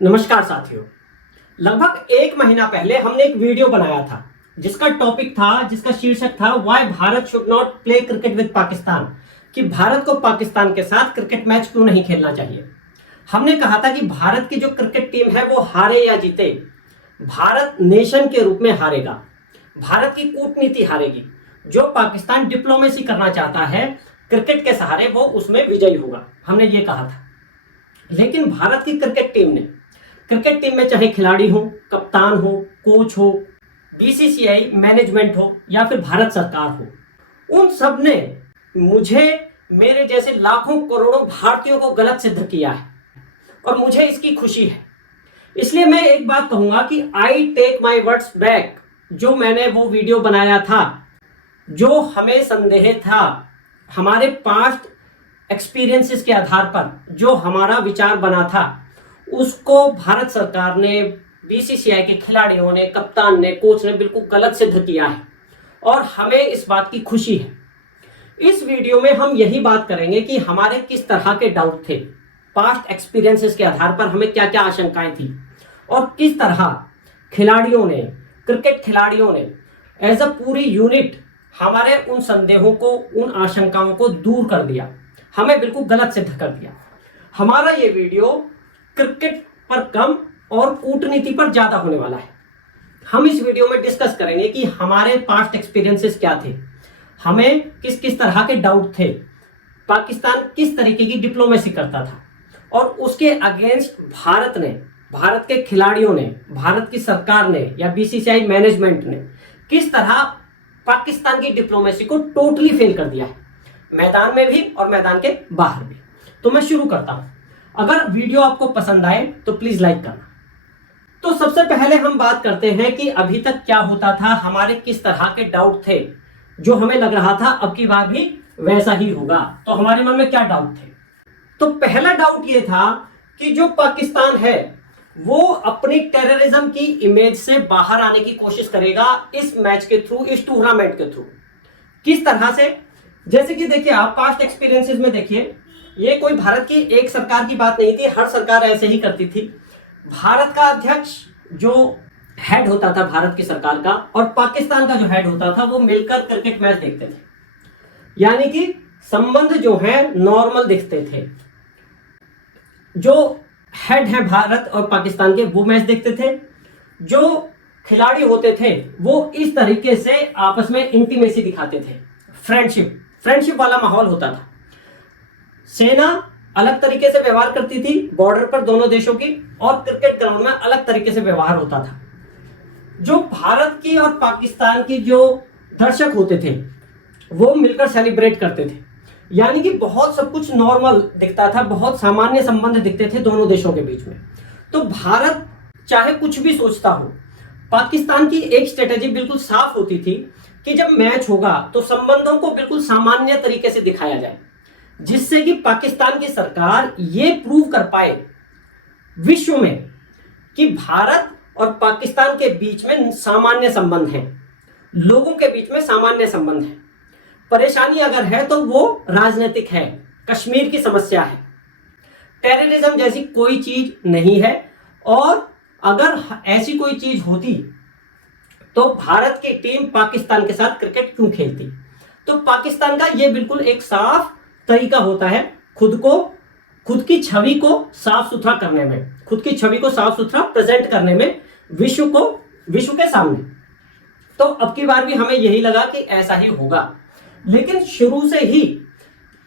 नमस्कार साथियों। लगभग एक महीना पहले हमने एक वीडियो बनाया था जिसका शीर्षक था why Bharat should not play cricket with Pakistan, कि भारत को पाकिस्तान के साथ क्रिकेट मैच क्यों नहीं खेलना चाहिए। हमने कहा था कि भारत की जो क्रिकेट टीम है वो हारे या जीते, भारत नेशन के रूप में हारेगा, भारत की कूटनीति हारेगी। जो पाकिस्तान डिप्लोमेसी करना चाहता है क्रिकेट के सहारे, वो उसमें विजयी होगा, हमने ये कहा था। लेकिन भारत की क्रिकेट टीम में चाहे खिलाड़ी हो, कप्तान हो, कोच हो, बीसीसीआई मैनेजमेंट हो या फिर भारत सरकार हो, उन सब ने मुझे, मेरे जैसे लाखों करोड़ों भारतीयों को गलत सिद्ध किया है और मुझे इसकी खुशी है। इसलिए मैं एक बात कहूंगा कि I take my words back. जो मैंने वो वीडियो बनाया था, जो हमें संदेह था, हमारे पास्ट एक्सपीरियंसेस के आधार पर जो हमारा विचार बना था, उसको भारत सरकार ने, बीसीसीआई के खिलाड़ियों ने, कप्तान ने, कोच ने बिल्कुल गलत सिद्ध किया है और हमें इस बात की खुशी है। इस वीडियो में हम यही बात करेंगे कि हमारे किस तरह के डाउट थे, पास्ट एक्सपीरियंसेस के आधार पर हमें क्या क्या आशंकाएं थी और किस तरह क्रिकेट खिलाड़ियों ने एज अ पूरी यूनिट हमारे उन संदेहों को, उन आशंकाओं को दूर कर दिया, हमें बिल्कुल गलत सिद्ध कर दिया। हमारा ये वीडियो क्रिकेट पर कम और कूटनीति पर ज्यादा होने वाला है। हम इस वीडियो में डिस्कस करेंगे कि हमारे पास्ट एक्सपीरियंसेस क्या थे, हमें किस किस तरह के डाउट थे, पाकिस्तान किस तरीके की डिप्लोमेसी करता था और उसके अगेंस्ट भारत के खिलाड़ियों ने, भारत की सरकार ने या बीसीसीआई मैनेजमेंट ने किस तरह पाकिस्तान की डिप्लोमेसी को टोटली फेल कर दिया है, मैदान में भी और मैदान के बाहर भी। तो मैं शुरू करता हूं। अगर वीडियो आपको पसंद आए तो प्लीज लाइक करना। तो सबसे पहले हम बात करते हैं कि अभी तक क्या होता था, हमारे किस तरह के डाउट थे, जो हमें लग रहा था अब की बार भी वैसा ही होगा। तो हमारे मन में क्या डाउट थे? तो पहला डाउट ये था कि जो पाकिस्तान है वो अपनी टेररिज्म की इमेज से बाहर आने की कोशिश करेगा इस मैच के थ्रू, इस टूर्नामेंट के थ्रू। किस तरह से? जैसे कि देखिए, आप पास्ट एक्सपीरियंसेस में देखिए, ये कोई भारत की एक सरकार की बात नहीं थी, हर सरकार ऐसे ही करती थी। भारत का अध्यक्ष जो हेड होता था भारत की सरकार का, और पाकिस्तान का जो हेड होता था, वो मिलकर क्रिकेट मैच देखते थे। यानी कि संबंध जो है नॉर्मल दिखते थे। जो हेड है भारत और पाकिस्तान के, वो मैच देखते थे। जो खिलाड़ी होते थे वो इस तरीके से आपस में इंटीमेसी दिखाते थे, फ्रेंडशिप वाला माहौल होता था। सेना अलग तरीके से व्यवहार करती थी बॉर्डर पर दोनों देशों की, और क्रिकेट ग्राउंड में अलग तरीके से व्यवहार होता था। जो भारत की और पाकिस्तान की जो दर्शक होते थे वो मिलकर सेलिब्रेट करते थे। यानी कि बहुत सब कुछ नॉर्मल दिखता था, बहुत सामान्य संबंध दिखते थे दोनों देशों के बीच में। तो भारत चाहे कुछ भी सोचता हो, पाकिस्तान की एक स्ट्रेटेजी बिल्कुल साफ होती थी कि जब मैच होगा तो संबंधों को बिल्कुल सामान्य तरीके से दिखाया जाए, जिससे कि पाकिस्तान की सरकार ये प्रूव कर पाए विश्व में कि भारत और पाकिस्तान के बीच में सामान्य संबंध हैं, लोगों के बीच में सामान्य संबंध है। परेशानी अगर है तो वो राजनीतिक है, कश्मीर की समस्या है, टेररिज्म जैसी कोई चीज नहीं है। और अगर ऐसी कोई चीज होती तो भारत की टीम पाकिस्तान के साथ क्रिकेट क्यों खेलती? तो पाकिस्तान का ये बिल्कुल एक साफ तरीका होता है खुद की छवि को साफ सुथरा करने में, खुद की छवि को साफ सुथरा प्रेजेंट करने में विश्व के सामने। तो अब की बार भी हमें यही लगा कि ऐसा ही होगा, लेकिन शुरू से ही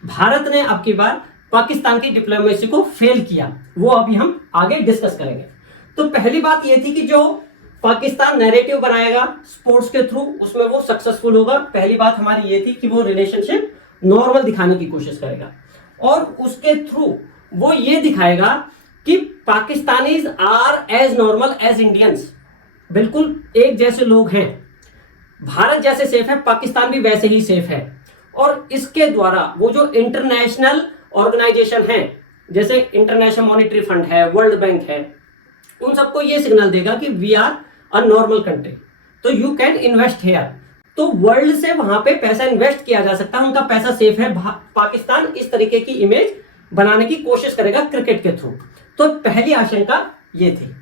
भारत ने अब की बार पाकिस्तान की डिप्लोमेसी को फेल किया। वो अभी हम आगे डिस्कस करेंगे। तो पहली बात ये थी कि जो पाकिस्तान नैरेटिव बनाएगा स्पोर्ट्स के थ्रू, उसमें वो सक्सेसफुल होगा। पहली बात हमारी ये थी कि वो रिलेशनशिप नॉर्मल दिखाने की कोशिश करेगा और उसके थ्रू वो ये दिखाएगा कि Pakistanis are as normal as Indians, बिल्कुल एक जैसे लोग हैं। भारत जैसे सेफ है, पाकिस्तान भी वैसे ही सेफ है। और इसके द्वारा वो जो इंटरनेशनल ऑर्गेनाइजेशन है, जैसे इंटरनेशनल मॉनेटरी फंड है, वर्ल्ड बैंक है, उन सबको ये सिग्नल देगा कि we are a normal country, so you can invest here. तो वर्ल्ड से वहां पे पैसा इन्वेस्ट किया जा सकता है, उनका पैसा सेफ है। पाकिस्तान इस तरीके की इमेज बनाने की कोशिश करेगा क्रिकेट के थ्रू। तो पहली आशंका ये थी।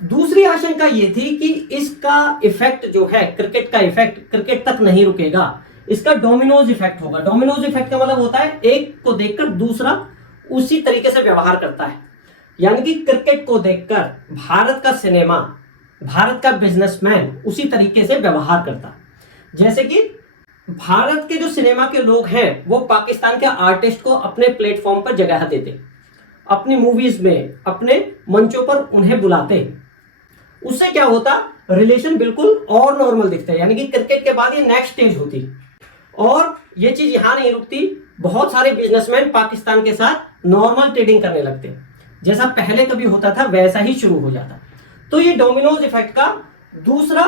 दूसरी आशंका ये थी कि इसका इफेक्ट जो है, क्रिकेट का इफेक्ट क्रिकेट तक नहीं रुकेगा, इसका डोमिनोज इफेक्ट होगा। डोमिनोज इफेक्ट का मतलब होता है एक को देखकर दूसरा उसी तरीके से व्यवहार करता है। यानी कि क्रिकेट को देखकर भारत का सिनेमा, भारत का बिजनेसमैन उसी तरीके से व्यवहार करता। जैसे कि भारत के जो सिनेमा के लोग हैं वो पाकिस्तान के आर्टिस्ट को अपने प्लेटफॉर्म पर जगह देते, अपनी मूवीज में, अपने मंचों पर उन्हें बुलाते। उससे क्या होता, रिलेशन बिल्कुल और नॉर्मल दिखते हैं। यानी कि क्रिकेट के बाद ये नेक्स्ट स्टेज होती। और ये चीज यहां नहीं रुकती, बहुत सारे बिजनेसमैन पाकिस्तान के साथ नॉर्मल ट्रेडिंग करने लगते, जैसा पहले कभी होता था वैसा ही शुरू हो जाता। तो ये डोमिनोज इफेक्ट का दूसरा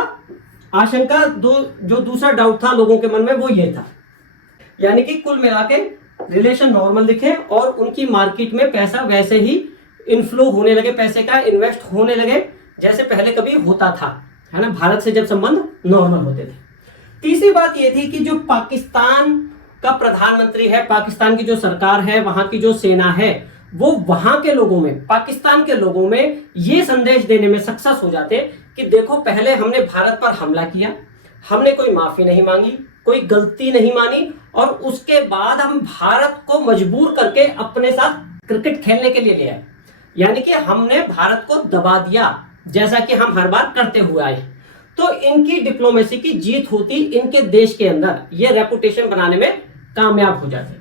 आशंका, जो दूसरा डाउट था लोगों के मन में वो ये था। यानी कि कुल मिला के रिलेशन नॉर्मल दिखे और उनकी मार्केट में पैसा वैसे ही इनफ्लो होने लगे, पैसे का इन्वेस्ट होने लगे जैसे पहले कभी होता था, है ना, भारत से जब संबंध नॉर्मल होते थे। तीसरी बात यह थी कि जो पाकिस्तान का प्रधानमंत्री है, पाकिस्तान की जो सरकार है, वहां की जो सेना है, वो वहां के लोगों में, पाकिस्तान के लोगों में ये संदेश देने में सक्सेस हो जाते कि देखो पहले हमने भारत पर हमला किया, हमने कोई माफी नहीं मांगी, कोई गलती नहीं मानी, और उसके बाद हम भारत को मजबूर करके अपने साथ क्रिकेट खेलने के लिए ले आए। यानी कि हमने भारत को दबा दिया, जैसा कि हम हर बार करते हुए आए। तो इनकी डिप्लोमेसी की जीत होती, इनके देश के अंदर ये रेपुटेशन बनाने में कामयाब हो जाते।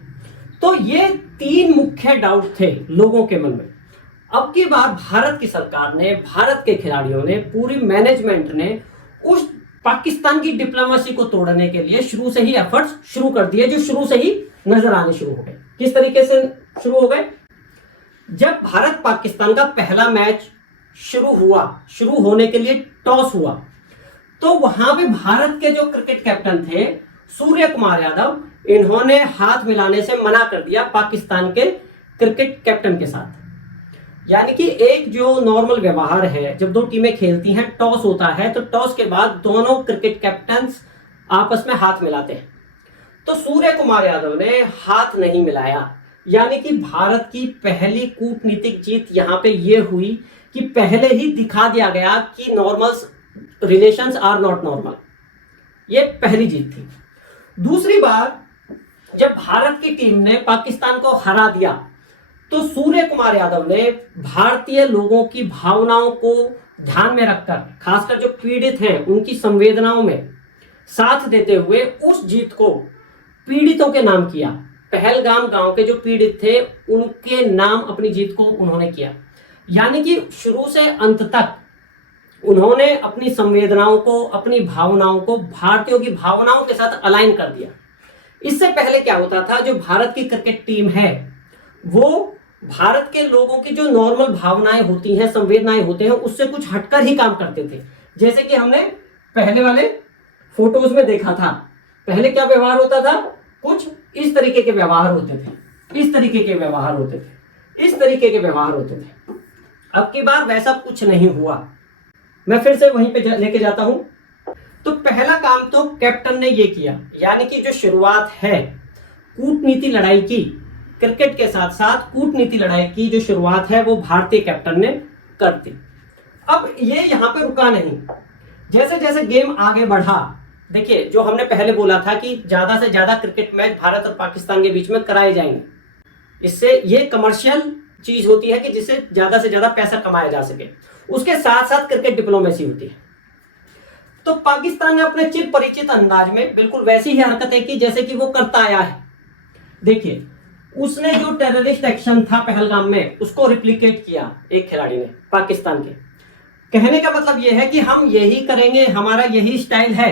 तो ये तीन मुख्य डाउट थे लोगों के मन में। अब की बार भारत की सरकार ने, भारत के खिलाड़ियों ने, पूरी मैनेजमेंट ने उस पाकिस्तान की डिप्लोमेसी को तोड़ने के लिए शुरू से ही एफर्ट्स शुरू कर दिए, जो शुरू से ही नजर आने शुरू हो गए। किस तरीके से शुरू हो गए? जब भारत पाकिस्तान का पहला मैच शुरू होने के लिए टॉस हुआ, तो वहां पे भारत के जो क्रिकेट कैप्टन थे सूर्य कुमार यादव, इन्होंने हाथ मिलाने से मना कर दिया पाकिस्तान के क्रिकेट कैप्टन के साथ। यानी कि एक जो नॉर्मल व्यवहार है, जब दो टीमें खेलती हैं, टॉस होता है, तो टॉस के बाद दोनों क्रिकेट कैप्टन्स आपस में हाथ मिलाते हैं। तो सूर्य कुमार यादव ने हाथ नहीं मिलाया। यानी कि भारत की पहली कूटनीतिक जीत यहां पे ये हुई कि पहले ही दिखा दिया गया कि normal relations are not normal. ये पहली जीत थी। दूसरी बार जब भारत की टीम ने पाकिस्तान को हरा दिया, तो सूर्य कुमार यादव ने भारतीय लोगों की भावनाओं को ध्यान में रखकर, खासकर जो पीड़ित हैं उनकी संवेदनाओं में साथ देते हुए उस जीत को पीड़ितों के नाम किया। पहलगाम गांव के जो पीड़ित थे उनके नाम अपनी जीत को उन्होंने किया। यानी कि शुरू से अंत तक उन्होंने अपनी संवेदनाओं को, अपनी भावनाओं को भारतीयों की भावनाओं के साथ अलाइन कर दिया। इससे पहले क्या होता था, जो भारत की क्रिकेट टीम है वो भारत के लोगों की जो नॉर्मल भावनाएं होती हैं, संवेदनाएं होते हैं, उससे कुछ हटकर ही काम करते थे। जैसे कि हमने पहले वाले फोटोज में देखा था, पहले क्या व्यवहार होता था, कुछ इस तरीके के व्यवहार होते थे, इस तरीके के व्यवहार होते थे, इस तरीके के व्यवहार होते थे। अब की बार वैसा कुछ नहीं हुआ। मैं फिर से वहीं पे लेके जाता हूं। तो पहला काम तो कैप्टन ने ये किया, यानी कि जो शुरुआत है कूटनीति लड़ाई की, क्रिकेट के साथ साथ कूटनीति लड़ाई की जो शुरुआत है वो भारतीय कैप्टन ने कर दी। अब ये यहां पे रुका नहीं, जैसे जैसे गेम आगे बढ़ा, देखिए जो हमने पहले बोला था कि ज्यादा से ज्यादा क्रिकेट मैच भारत और पाकिस्तान के बीच में कराए जाएंगे, इससे ये कमर्शियल चीज होती है कि जिससे ज्यादा से ज्यादा पैसा कमाया जा सके। उसके साथ साथ क्रिकेट डिप्लोमेसी होती है। तो पाकिस्तान ने अपने चिर परिचित अंदाज में बिल्कुल वैसी ही हरकतें की जैसे कि वो करता आया है। देखिए, उसने जो टेररिस्ट एक्शन था पहलगाम में, उसको रिप्लिकेट किया एक खिलाड़ी ने पाकिस्तान के। कहने का मतलब यह है कि हम यही करेंगे, हमारा यही स्टाइल है।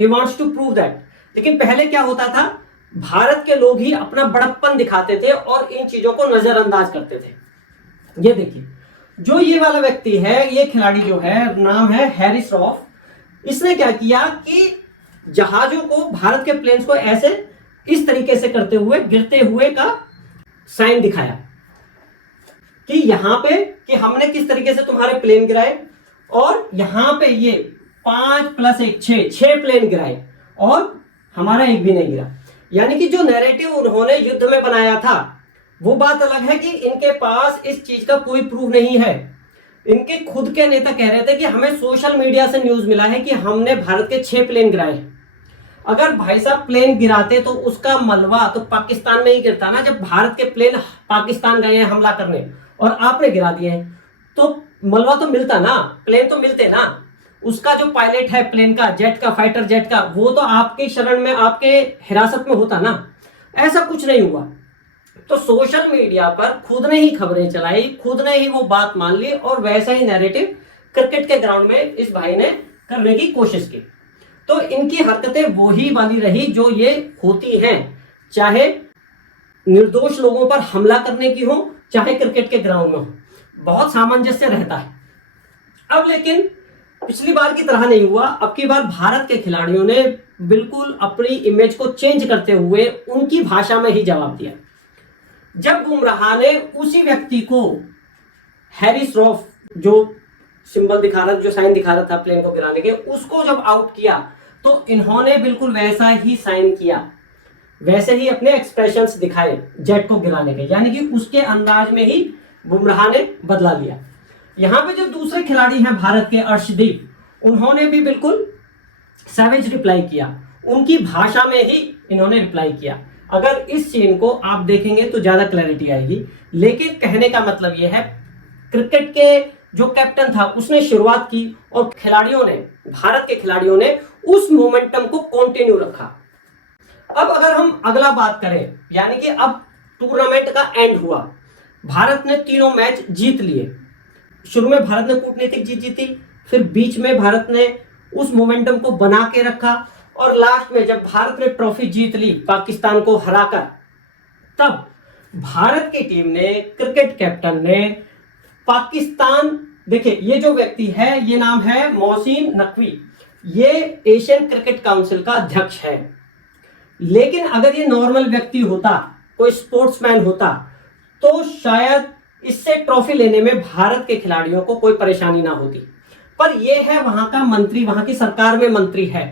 He wants to prove that. लेकिन पहले क्या होता था, भारत के लोग ही अपना बड़प्पन दिखाते थे और इन चीजों को नजरअंदाज करते थे। ये देखिए, जो ये वाला व्यक्ति है, ये खिलाड़ी जो है, नाम है हैरिस रॉफ। इसने क्या किया कि जहाजों को, भारत के प्लेन्स को ऐसे इस तरीके से करते हुए, गिरते हुए का साइन दिखाया कि यहां पे कि हमने किस तरीके से तुम्हारे प्लेन गिराए, और यहां पे ये 5 + 1 6 प्लेन गिराए और हमारा एक भी नहीं गिरा। यानी कि जो नैरेटिव उन्होंने युद्ध में बनाया था वो बात अलग है कि इनके पास इस चीज का कोई प्रूफ नहीं है। इनके खुद के नेता कह रहे थे कि हमें सोशल मीडिया से न्यूज मिला है कि हमने भारत के 6 प्लेन गिराए हैं। अगर भाई साहब प्लेन गिराते तो उसका मलबा तो पाकिस्तान में ही गिरता ना। जब भारत के प्लेन पाकिस्तान गए हैं हमला करने और आपने गिरा दिए हैं तो मलबा तो मिलता ना, प्लेन तो मिलते ना। उसका जो पायलट है प्लेन का, जेट का, फाइटर जेट का, वो तो आपके शरण में, आपके हिरासत में होता ना। ऐसा कुछ नहीं हुआ। तो सोशल मीडिया पर खुद ने ही खबरें चलाई, खुद ने ही वो बात मान ली और वैसा ही नैरेटिव क्रिकेट के ग्राउंड में इस भाई ने करने की कोशिश की। तो इनकी हरकतें वही वाली रही जो ये होती हैं, चाहे निर्दोष लोगों पर हमला करने की हो, चाहे क्रिकेट के ग्राउंड में हो, बहुत सामंजस्य रहता है। अब लेकिन पिछली बार की तरह नहीं हुआ। अब की बार भारत के खिलाड़ियों ने बिल्कुल अपनी इमेज को चेंज करते हुए उनकी भाषा में ही जवाब दिया। जब बुमराह ने उसी व्यक्ति को, हैरिस रॉफ, जो सिंबल दिखा रहा, जो साइन दिखा रहा था प्लेन को गिराने के, उसको जब आउट किया तो इन्होंने बिल्कुल वैसा ही साइन किया, वैसे ही अपने एक्सप्रेशंस दिखाए जेट को गिराने के, यानी कि उसके अंदाज में ही बुमराह ने बदला लिया। यहां पे जो दूसरे खिलाड़ी हैं भारत के, अर्शदीप, उन्होंने भी बिल्कुल सैवेज रिप्लाई किया, उनकी भाषा में ही इन्होंने रिप्लाई किया। अगर इस सीन को आप देखेंगे तो ज्यादा क्लैरिटी आएगी। लेकिन कहने का मतलब यह है, क्रिकेट के जो कैप्टन था उसने शुरुआत की और खिलाड़ियों ने, भारत के खिलाड़ियों ने उस मोमेंटम को कंटिन्यू रखा। अब अगर हम अगला बात करें, यानी कि अब टूर्नामेंट का एंड हुआ, भारत ने तीनों मैच जीत लिए। शुरू में भारत ने कूटनीतिक जीत जीती, फिर बीच में भारत ने उस मोमेंटम को बना के रखा और लास्ट में जब भारत ने ट्रॉफी जीत ली पाकिस्तान को हराकर, तब भारत की टीम ने, क्रिकेट कैप्टन ने पाकिस्तान, देखिए ये जो व्यक्ति है, ये नाम है मोहसिन नकवी, ये एशियन क्रिकेट काउंसिल का अध्यक्ष है। लेकिन अगर ये नॉर्मल व्यक्ति होता, कोई स्पोर्ट्समैन होता, तो शायद इससे ट्रॉफी लेने में भारत के खिलाड़ियों को कोई परेशानी ना होती। पर यह है वहां का मंत्री, वहां की सरकार में मंत्री है।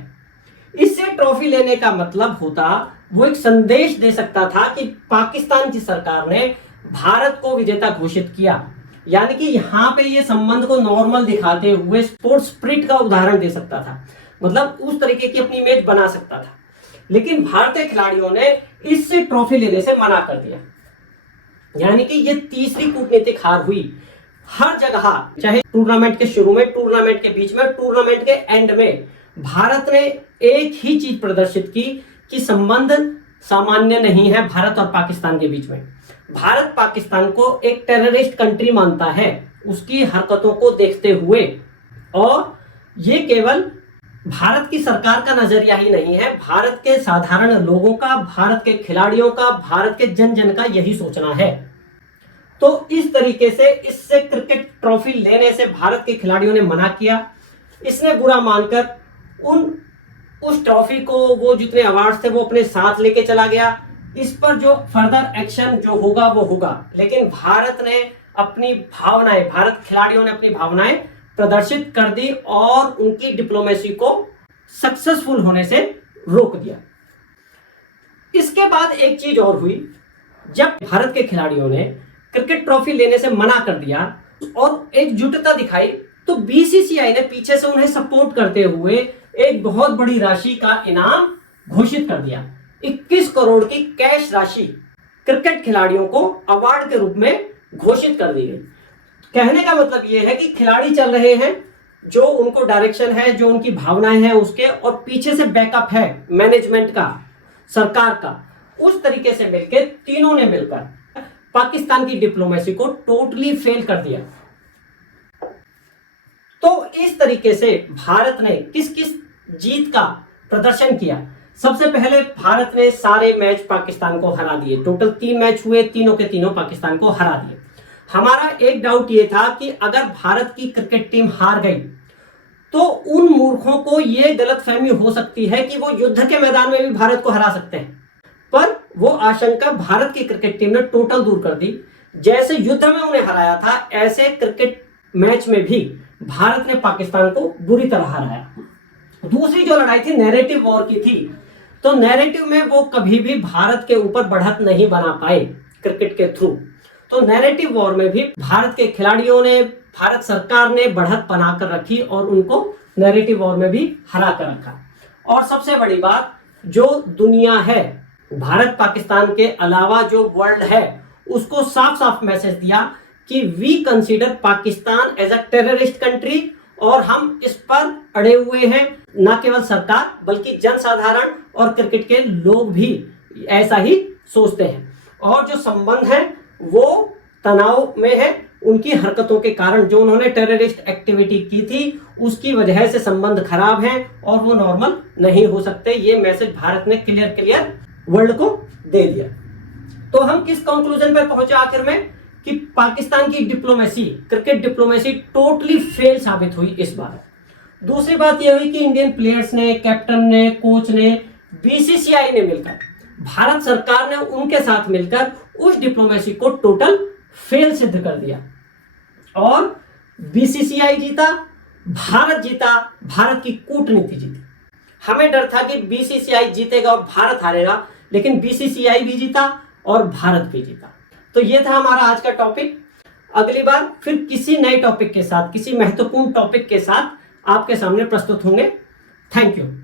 इससे ट्रॉफी लेने का मतलब होता, वो एक संदेश दे सकता था कि पाकिस्तान की सरकार ने भारत को विजेता घोषित किया, यानी कि यहां पे ये संबंध को नॉर्मल दिखाते हुए स्पोर्ट्स स्पिरिट का उदाहरण दे सकता था, मतलब उस तरीके की अपनी इमेज बना सकता था। लेकिन भारतीय खिलाड़ियों ने इससे ट्रॉफी लेने से मना कर दिया, यानी कि ये तीसरी कूटनीतिक हार हुई। हर जगह, चाहे टूर्नामेंट के शुरू में, टूर्नामेंट के बीच में, टूर्नामेंट के एंड में, भारत ने एक ही चीज प्रदर्शित की कि संबंध सामान्य नहीं है भारत और पाकिस्तान के बीच में। भारत पाकिस्तान को एक टेररिस्ट कंट्री मानता है उसकी हरकतों को देखते हुए, और ये केवल भारत की सरकार का नजरिया ही नहीं है, भारत के साधारण लोगों का, भारत के खिलाड़ियों का, भारत के जन जन का यही सोचना है। तो इस तरीके से इससे क्रिकेट ट्रॉफी लेने से भारत के खिलाड़ियों ने मना किया। इसने बुरा मानकर उस ट्रॉफी को, वो जितने अवार्ड्स थे वो अपने साथ लेके चला गया। इस पर जो फर्दर एक्शन जो होगा वो होगा, लेकिन भारत ने अपनी भावनाएं, भारत खिलाड़ियों ने अपनी भावनाएं प्रदर्शित कर दी और उनकी डिप्लोमेसी को सक्सेसफुल होने से रोक दिया। इसके बाद एक चीज और हुई, जब भारत के खिलाड़ियों ने क्रिकेट ट्रॉफी लेने से मना कर दिया और एकजुटता दिखाई, तो बीसीसीआई ने पीछे से उन्हें सपोर्ट करते हुए एक बहुत बड़ी राशि का इनाम घोषित कर दिया। 21 करोड़ की कैश राशि क्रिकेट खिलाड़ियों को अवार्ड के रूप में घोषित कर दी गई। कहने का मतलब यह है कि खिलाड़ी चल रहे हैं, जो उनको डायरेक्शन है, जो उनकी भावनाएं हैं उसके, और पीछे से बैकअप है मैनेजमेंट का, सरकार का। उस तरीके से मिलकर तीनों ने मिलकर पाकिस्तान की डिप्लोमेसी को टोटली फेल कर दिया। तो इस तरीके से भारत ने किस किस जीत का प्रदर्शन किया। सबसे पहले भारत ने सारे मैच पाकिस्तान को हरा दिए। टोटल 3 मैच हुए, तीनों के तीनों पाकिस्तान को हरा दिए। हमारा एक डाउट ये था कि अगर भारत की क्रिकेट टीम हार गई तो उन मूर्खों को यह गलतफहमी हो सकती है कि वो युद्ध के मैदान में भी भारत को हरा सकते हैं, पर वो आशंका भारत की क्रिकेट टीम ने टोटल दूर कर दी। जैसे युद्ध में उन्हें हराया था, ऐसे क्रिकेट मैच में भी भारत ने पाकिस्तान को बुरी तरह हराया। दूसरी जो लड़ाई थी नैरेटिव वॉर की थी, तो नैरेटिव में वो कभी भी भारत के ऊपर बढ़त नहीं बना पाए क्रिकेट के थ्रू। तो नैरेटिव वॉर में भी भारत के खिलाड़ियों ने, भारत सरकार ने बढ़त बनाकर रखी और उनको नैरेटिव वॉर में भी हरा कर रखा। और सबसे बड़ी बात, जो दुनिया है, भारत पाकिस्तान के अलावा जो वर्ल्ड है, उसको साफ साफ मैसेज दिया कि we consider Pakistan as a terrorist country, और हम इस पर अड़े हुए हैं। न केवल सरकार बल्कि जनसाधारण और क्रिकेट के लोग भी ऐसा ही सोचते हैं। और जो संबंध है वो तनाव में है, उनकी हरकतों के कारण, जो उन्होंने टेररिस्ट एक्टिविटी की थी उसकी वजह से संबंध खराब है और वो नॉर्मल नहीं हो सकते। ये मैसेज भारत ने क्लियर वर्ल्ड को दे दिया। तो हम किस कंक्लूजन पर पहुंचे आखिर में कि पाकिस्तान की diplomacy, cricket diplomacy totally fail साबित हुई इस बार। दूसरी बात यह हुई कि इंडियन प्लेयर्स ने, कैप्टन ने, कोच ने, बीसीसीआई ने मिलकर, भारत सरकार ने उनके साथ मिलकर उस डिप्लोमेसी को टोटल फेल सिद्ध कर दिया। और बीसीसीआई जीता, भारत जीता, भारत की कूटनीति जीती। हमें डर था कि बीसीसीआई जीतेगा और भारत हारेगा, लेकिन बीसीसीआई भी जीता और भारत भी जीता। तो ये था हमारा आज का टॉपिक। अगली बार फिर किसी नए टॉपिक के साथ, किसी महत्वपूर्ण टॉपिक के साथ आपके सामने प्रस्तुत होंगे। Thank you.